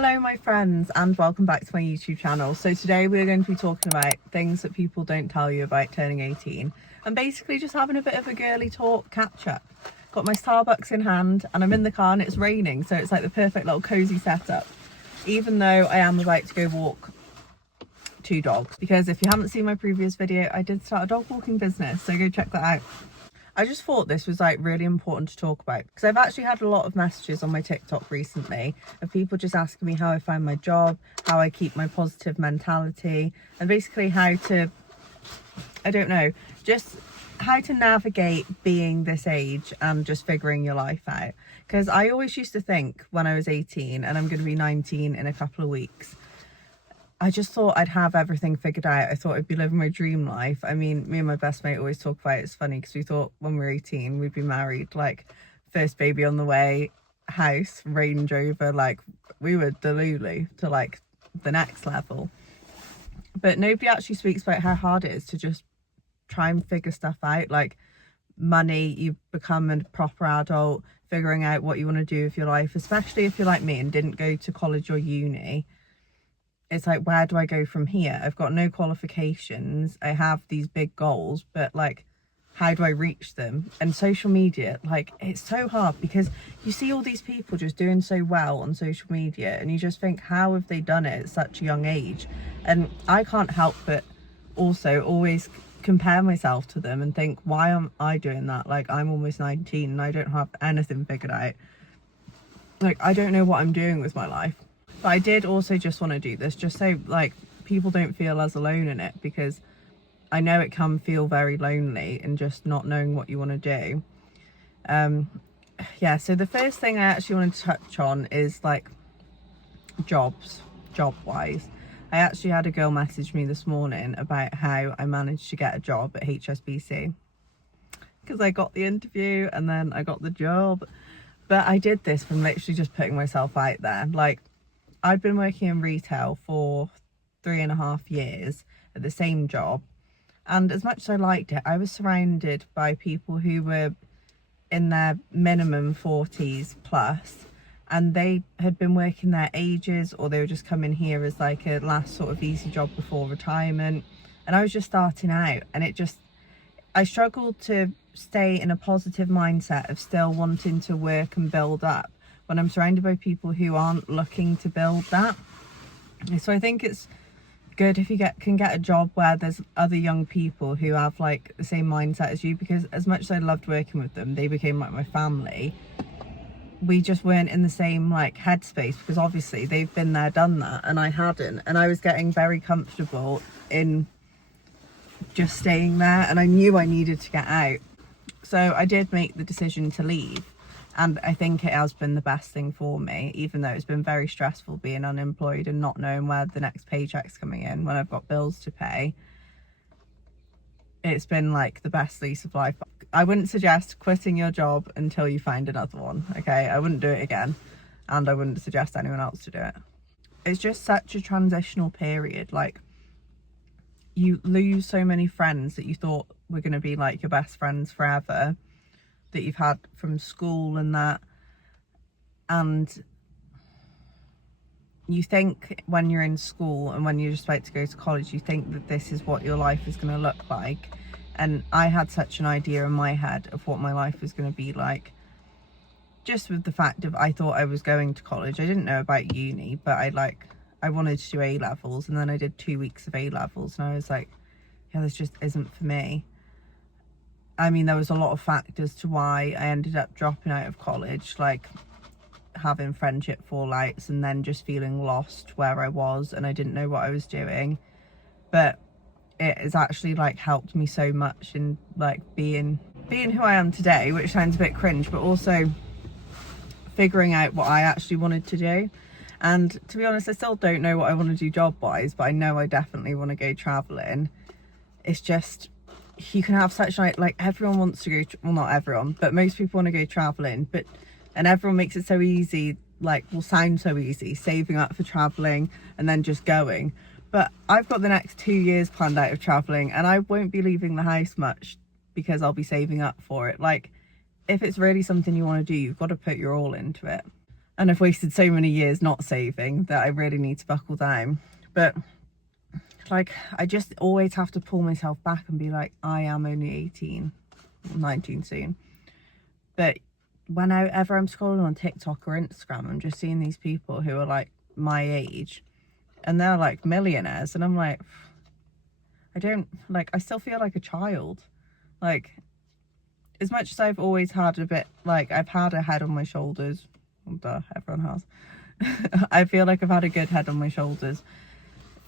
Hello my friends and welcome back to my YouTube channel. So today we're going to be talking about things that people don't tell you about turning 18 and basically just having a bit of a girly talk catch up. Got my Starbucks in hand and I'm in the car and it's raining, so it's like the perfect little cozy setup, even though I am about to go walk 2 dogs, because if you haven't seen my previous video, I did start a dog walking business, so go check that out. I just thought this was like really important to talk about because I've actually had a lot of messages on my TikTok recently of people just asking me how I find my job, how I keep my positive mentality, and basically how to, I don't know, just how to navigate being this age and just figuring your life out. Because I always used to think when I was 18, and I'm going to be 19 in a couple of weeks, I just thought I'd have everything figured out. I thought I'd be living my dream life. I mean, me and my best mate always talk about it. It's funny because we thought when we were 18 we'd be married, like first baby on the way, house, Range Rover, like we were delulu to like the next level. But nobody actually speaks about how hard it is to just try and figure stuff out, like money. You become a proper adult, figuring out what you want to do with your life, especially if you're like me and didn't go to college or uni. It's like, where do I go from here? I've got no qualifications. I have these big goals, but like, how do I reach them? And social media, like, it's so hard because you see all these people just doing so well on social media and you just think, how have they done it at such a young age? And I can't help but also always compare myself to them and think, why am I doing that? Like, I'm almost 19 and I don't have anything figured out. Like, I don't know what I'm doing with my life. But I did also just want to do this just so like people don't feel as alone in it, because I know it can feel very lonely and just not knowing what you want to do. Yeah, so the first thing I actually wanted to touch on is like job wise. I actually had a girl message me this morning about how I managed to get a job at HSBC, because I got the interview and then I got the job. But I did this from literally just putting myself out there. Like, I'd been working in retail for 3.5 years at the same job, and as much as I liked it, I was surrounded by people who were in their minimum 40s plus, and they had been working there ages, or they were just coming here as like a last sort of easy job before retirement, and I was just starting out, and I struggled to stay in a positive mindset of still wanting to work and build up when I'm surrounded by people who aren't looking to build that. So I think it's good if you can get a job where there's other young people who have like the same mindset as you, because as much as I loved working with them, they became like my family. We just weren't in the same like headspace, because obviously they've been there, done that, and I hadn't, and I was getting very comfortable in just staying there, and I knew I needed to get out. So I did make the decision to leave. And I think it has been the best thing for me, even though it's been very stressful being unemployed and not knowing where the next paycheck's coming in when I've got bills to pay. It's been like the best lease of life. I wouldn't suggest quitting your job until you find another one, okay? I wouldn't do it again, and I wouldn't suggest anyone else to do it. It's just such a transitional period. Like, you lose so many friends that you thought were going to be like your best friends forever, that you've had from school and that, and you think when you're in school and when you're just about to go to college, you think that this is what your life is going to look like. And I had such an idea in my head of what my life was going to be like, just with the fact of I thought I was going to college. I didn't know about uni, but I wanted to do A levels, and then I did 2 weeks of A levels and I was like, yeah, this just isn't for me. I mean, there was a lot of factors to why I ended up dropping out of college, like having friendship fallouts and then just feeling lost where I was and I didn't know what I was doing. But it has actually like helped me so much in like being who I am today, which sounds a bit cringe, but also figuring out what I actually wanted to do. And to be honest, I still don't know what I want to do job wise, but I know I definitely want to go traveling. It's just, you can have such like everyone wants to go, well, not everyone, but most people want to go traveling, and everyone makes it so easy, like will sound so easy, saving up for traveling and then just going. But I've got the next 2 years planned out of traveling, and I won't be leaving the house much because I'll be saving up for it. Like, if it's really something you want to do, you've got to put your all into it. And I've wasted so many years not saving that I really need to buckle down. But like, I just always have to pull myself back and be like, I am only 18, 19 soon. But whenever I'm scrolling on TikTok or Instagram, I'm just seeing these people who are like my age and they're like millionaires. And I'm like, I still feel like a child. Like, as much as I've always had a bit, like, I've had a head on my shoulders. Duh, everyone has. I feel like I've had a good head on my shoulders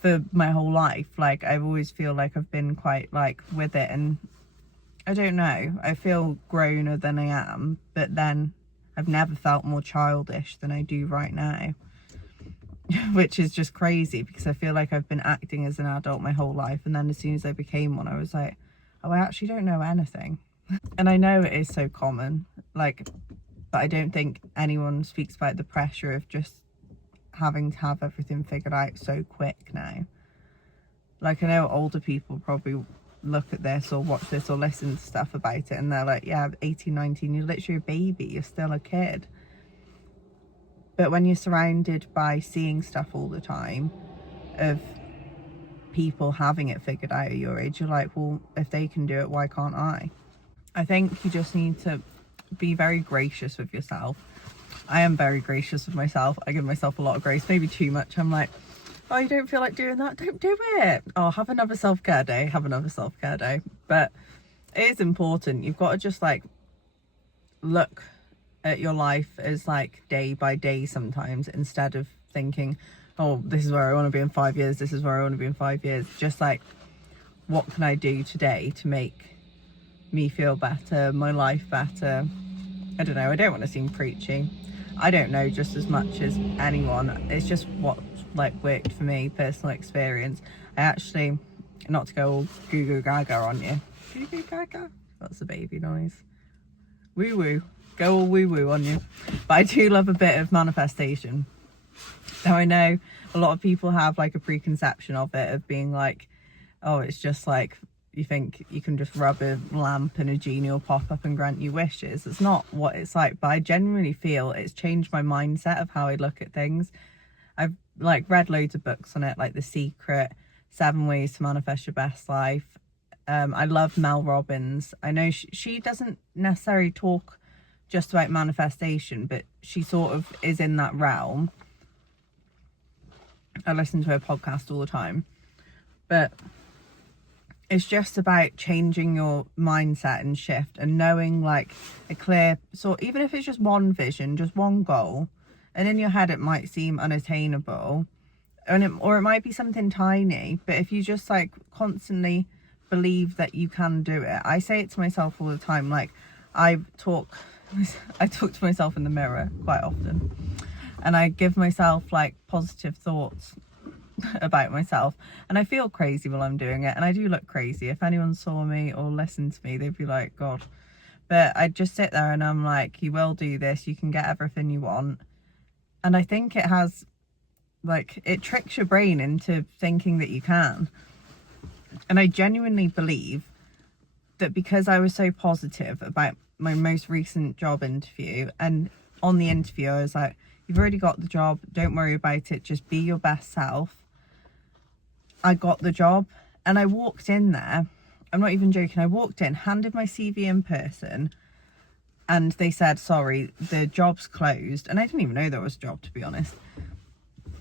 for my whole life. Like, I always feel like I've been quite like with it, and I don't know, I feel growner than I am, but then I've never felt more childish than I do right now. Which is just crazy, because I feel like I've been acting as an adult my whole life, and then as soon as I became one, I was like, oh, I actually don't know anything. And I know it is so common, like, but I don't think anyone speaks about the pressure of just having to have everything figured out so quick now. Like, I know older people probably look at this or watch this or listen to stuff about it and they're like, yeah, 18, 19, you're literally a baby, you're still a kid. But when you're surrounded by seeing stuff all the time of people having it figured out at your age, you're like, well, if they can do it, why can't I? I think you just need to be very gracious with yourself. I am very gracious with myself. I give myself a lot of grace, maybe too much. I'm like, oh, you don't feel like doing that? Don't do it. Oh, have another self-care day. Have another self-care day. But it is important. You've got to just like look at your life as like day by day sometimes, instead of thinking, oh, this is where I want to be in 5 years. This is where I want to be in 5 years. Just like, what can I do today to make me feel better, my life better? I don't know. I don't want to seem preachy. I don't know just as much as anyone. It's just what like worked for me, personal experience. I actually, not to go all goo goo gaga on you. Goo goo gaga? That's a baby noise. Woo woo. Go all woo woo on you. But I do love a bit of manifestation. Now, I know a lot of people have like a preconception of it, of being like, oh, it's just like, you think you can just rub a lamp and a genie will pop up and grant you wishes. It's not what it's like, but I genuinely feel it's changed my mindset of how I look at things. I've like read loads of books on it, like The Secret, 7 Ways to Manifest Your Best Life. I love Mel Robbins. I know she doesn't necessarily talk just about manifestation, but she sort of is in that realm. I listen to her podcast all the time, but it's just about changing your mindset and shift and knowing like a clear sort, even if it's just one vision, just one goal, and in your head it might seem unattainable, or it might be something tiny, but if you just like constantly believe that you can do it. I say it to myself all the time. Like, I talk to myself in the mirror quite often, and I give myself like positive thoughts about myself, and I feel crazy while I'm doing it, and I do look crazy. If anyone saw me or listened to me, they'd be like, God. But I just sit there and I'm like, you will do this, you can get everything you want. And I think it has, like, it tricks your brain into thinking that you can. And I genuinely believe that because I was so positive about my most recent job interview, and on the interview I was like, you've already got the job, don't worry about it, just be your best self. I got the job, and I walked in there, I'm not even joking, I walked in, handed my CV in person, and they said, sorry, the job's closed. And I didn't even know there was a job, to be honest.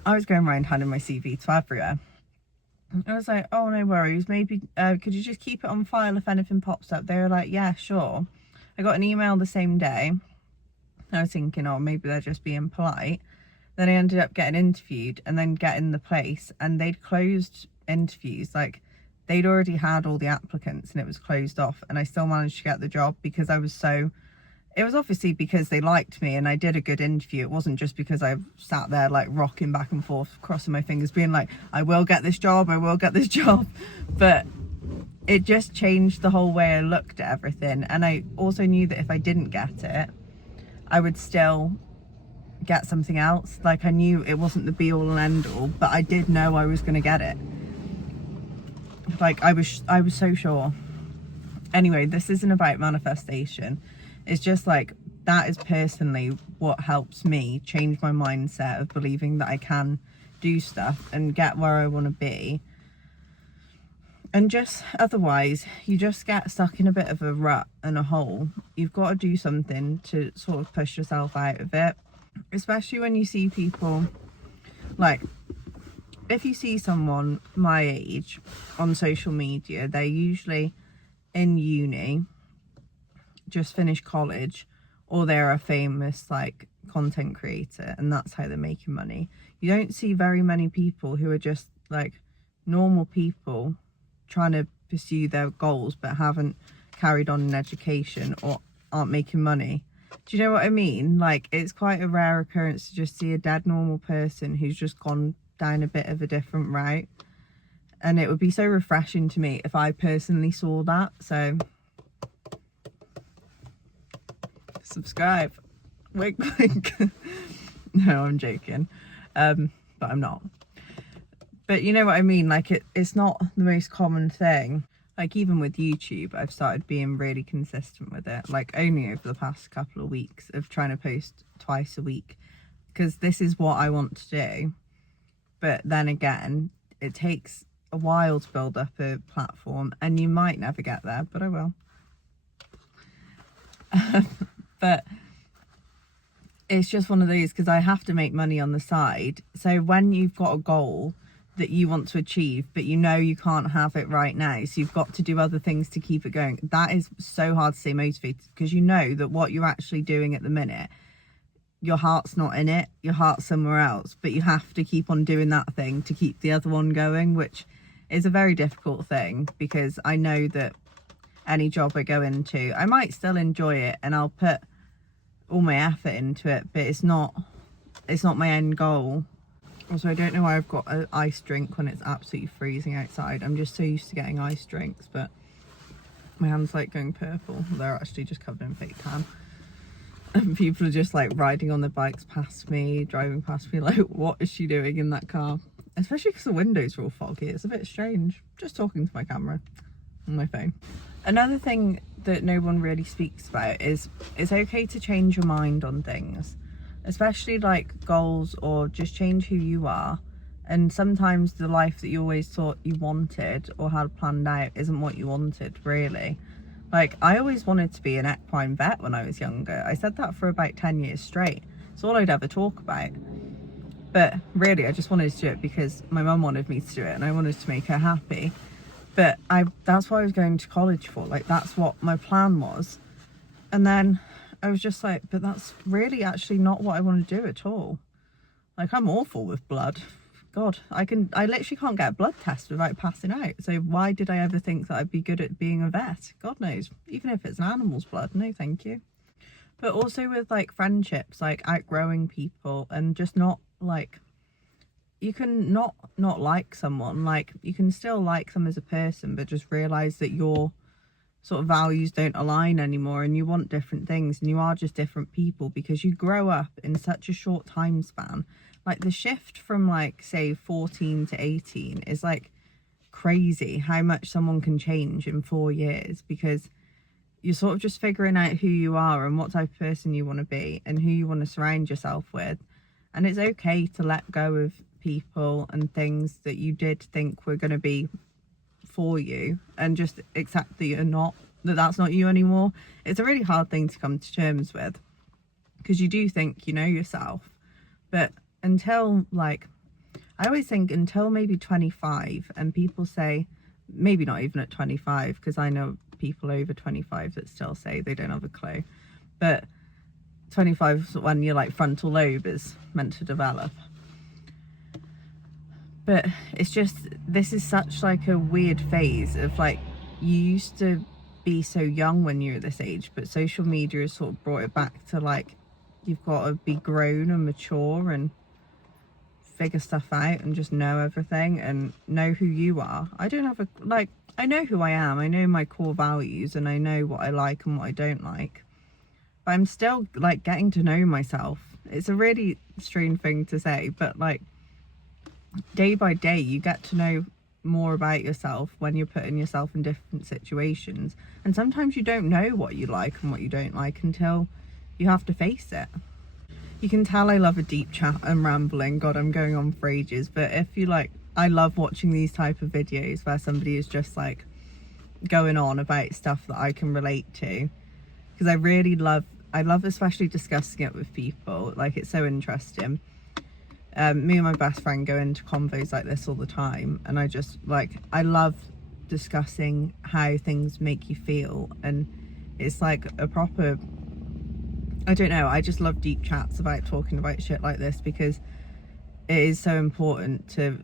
I was going around handing my CV to everywhere. I was like, oh, no worries, maybe could you just keep it on file if anything pops up? They were like, yeah, sure. I got an email the same day. I was thinking, oh, maybe they're just being polite. Then I ended up getting interviewed and then getting the place, and they'd closed interviews. Like, they'd already had all the applicants and it was closed off, and I still managed to get the job because I was so, it was obviously because they liked me and I did a good interview. It wasn't just because I sat there like rocking back and forth, crossing my fingers, being like, I will get this job, I will get this job. But it just changed the whole way I looked at everything. And I also knew that if I didn't get it, I would still get something else. Like, I knew it wasn't the be all and end all, but I did know I was going to get it. Like, I was so sure. Anyway, this isn't about manifestation. It's just like, that is personally what helps me change my mindset of believing that I can do stuff and get where I want to be. And just otherwise, you just get stuck in a bit of a rut and a hole. You've got to do something to sort of push yourself out of it, especially when you see people, like, if you see someone my age on social media, they're usually in uni, just finished college, or they're a famous like content creator and that's how they're making money. You don't see very many people who are just like normal people trying to pursue their goals but haven't carried on an education or aren't making money. Do you know what I mean? Like, it's quite a rare occurrence to just see a dead normal person who's just gone down a bit of a different route, and it would be so refreshing to me if I personally saw that. So subscribe, wink wink. No, I'm joking, but I'm not. But you know what I mean, like it's not the most common thing. Like even with YouTube, I've started being really consistent with it, like only over the past couple of weeks of trying to post twice a week, because this is what I want to do. But then again, it takes a while to build up a platform, and you might never get there, but I will. But it's just one of those, because I have to make money on the side. So when you've got a goal that you want to achieve, but you know you can't have it right now, so you've got to do other things to keep it going, that is so hard to stay motivated, because you know that what you're actually doing at the minute, your heart's not in it, your heart's somewhere else, but you have to keep on doing that thing to keep the other one going, which is a very difficult thing, because I know that any job I go into, I might still enjoy it and I'll put all my effort into it, but it's not my end goal. Also, I don't know why I've got an ice drink when it's absolutely freezing outside. I'm just so used to getting ice drinks, but my hand's like going purple. They're actually just covered in fake tan. And people are just like riding on their bikes past me, driving past me, like, what is she doing in that car? Especially because the windows are all foggy. It's a bit strange. Just talking to my camera on my phone. Another thing that no one really speaks about is it's okay to change your mind on things, especially like goals, or just change who you are. And sometimes the life that you always thought you wanted or had planned out isn't what you wanted, really. Like, I always wanted to be an equine vet when I was younger. I said that for about 10 years straight. It's all I'd ever talk about. But really, I just wanted to do it because my mum wanted me to do it and I wanted to make her happy. But that's what I was going to college for. Like, that's what my plan was. And then I was just like, but that's really actually not what I want to do at all. Like, I'm awful with blood. God, I literally can't get a blood test without passing out. So why did I ever think that I'd be good at being a vet? God knows. Even if it's an animal's blood, no thank you. But also with like friendships, like outgrowing people, and just not like, you can not like someone, like you can still like them as a person, but just realize that your sort of values don't align anymore and you want different things, and you are just different people because you grow up in such a short time span. Like the shift from like say 14 to 18 is like crazy how much someone can change in 4 years, because you're sort of just figuring out who you are and what type of person you want to be and who you want to surround yourself with. And it's okay to let go of people and things that you did think were going to be for you, and just accept that that's not you anymore. It's a really hard thing to come to terms with, because you do think you know yourself, but until like, I always think until maybe 25, and people say, maybe not even at 25, because I know people over 25 that still say they don't have a clue, but 25 is when your like frontal lobe is meant to develop. But it's just, this is such like a weird phase of like, you used to be so young when you were this age, but social media has sort of brought it back to like, you've got to be grown and mature and figure stuff out and just know everything and know who you are. I don't have I know who I am, I know my core values, and I know what I like and what I don't like, but I'm still like getting to know myself. It's a really strange thing to say, but like day by day you get to know more about yourself when you're putting yourself in different situations, and sometimes you don't know what you like and what you don't like until you have to face it. You can tell I love a deep chat and rambling. God, I'm going on for ages. But if you like, I love watching these type of videos where somebody is just like going on about stuff that I can relate to, because I love especially discussing it with people. Like, it's so interesting. Me and my best friend go into convos like this all the time, and I love discussing how things make you feel, and it's like a proper, I don't know, I just love deep chats about talking about shit like this, because it is so important to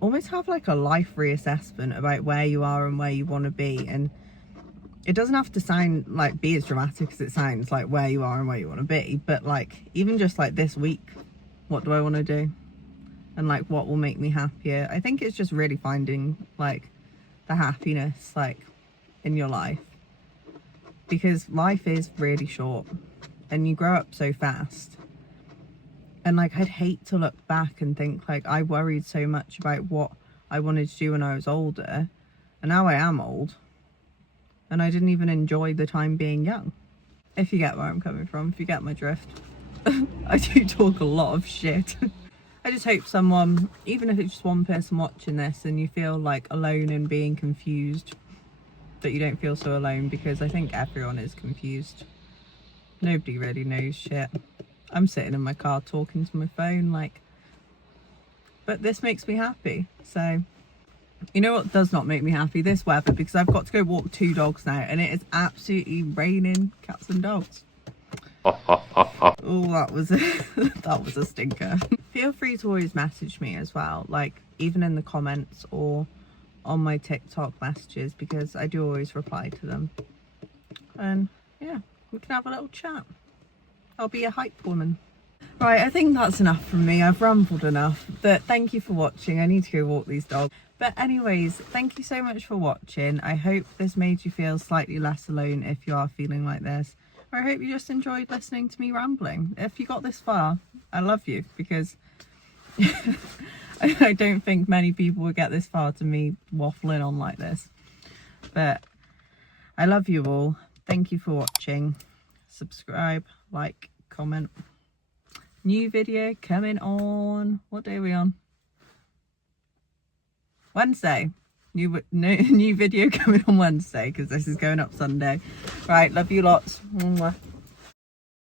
almost have like a life reassessment about where you are and where you want to be. And it doesn't have to sound like, be as dramatic as it sounds, like where you are and where you want to be, but like even just like this week, what do I want to do, and like what will make me happier. I think it's just really finding like the happiness like in your life, because life is really short and you grow up so fast. And like, I'd hate to look back and think like I worried so much about what I wanted to do when I was older, and now I am old and I didn't even enjoy the time being young. If you get where I'm coming from, if you get my drift. I do talk a lot of shit. I just hope someone, even if it's just one person watching this and you feel like alone and being confused, that you don't feel so alone, because I think everyone is confused. Nobody really knows shit. I'm sitting in my car talking to my phone, like, but this makes me happy. So, you know what does not make me happy? This weather, because I've got to go walk 2 dogs now, and it is absolutely raining cats and dogs. Oh, that was a stinker. Feel free to always message me as well, like even in the comments or on my TikTok messages, because I do always reply to them. And yeah, we can have a little chat. I'll be a hype woman. Right, I think that's enough from me. I've rambled enough, but thank you for watching. I need to go walk these dogs. But anyways, thank you so much for watching. I hope this made you feel slightly less alone if you are feeling like this. I hope you just enjoyed listening to me rambling. If you got this far, I love you, because I don't think many people would get this far to me waffling on like this. But I love you all. Thank you for watching. Subscribe, like, comment. New video coming on, what day are we on? Wednesday. New video coming on Wednesday, because this is going up Sunday. Right, love you lots. Mwah.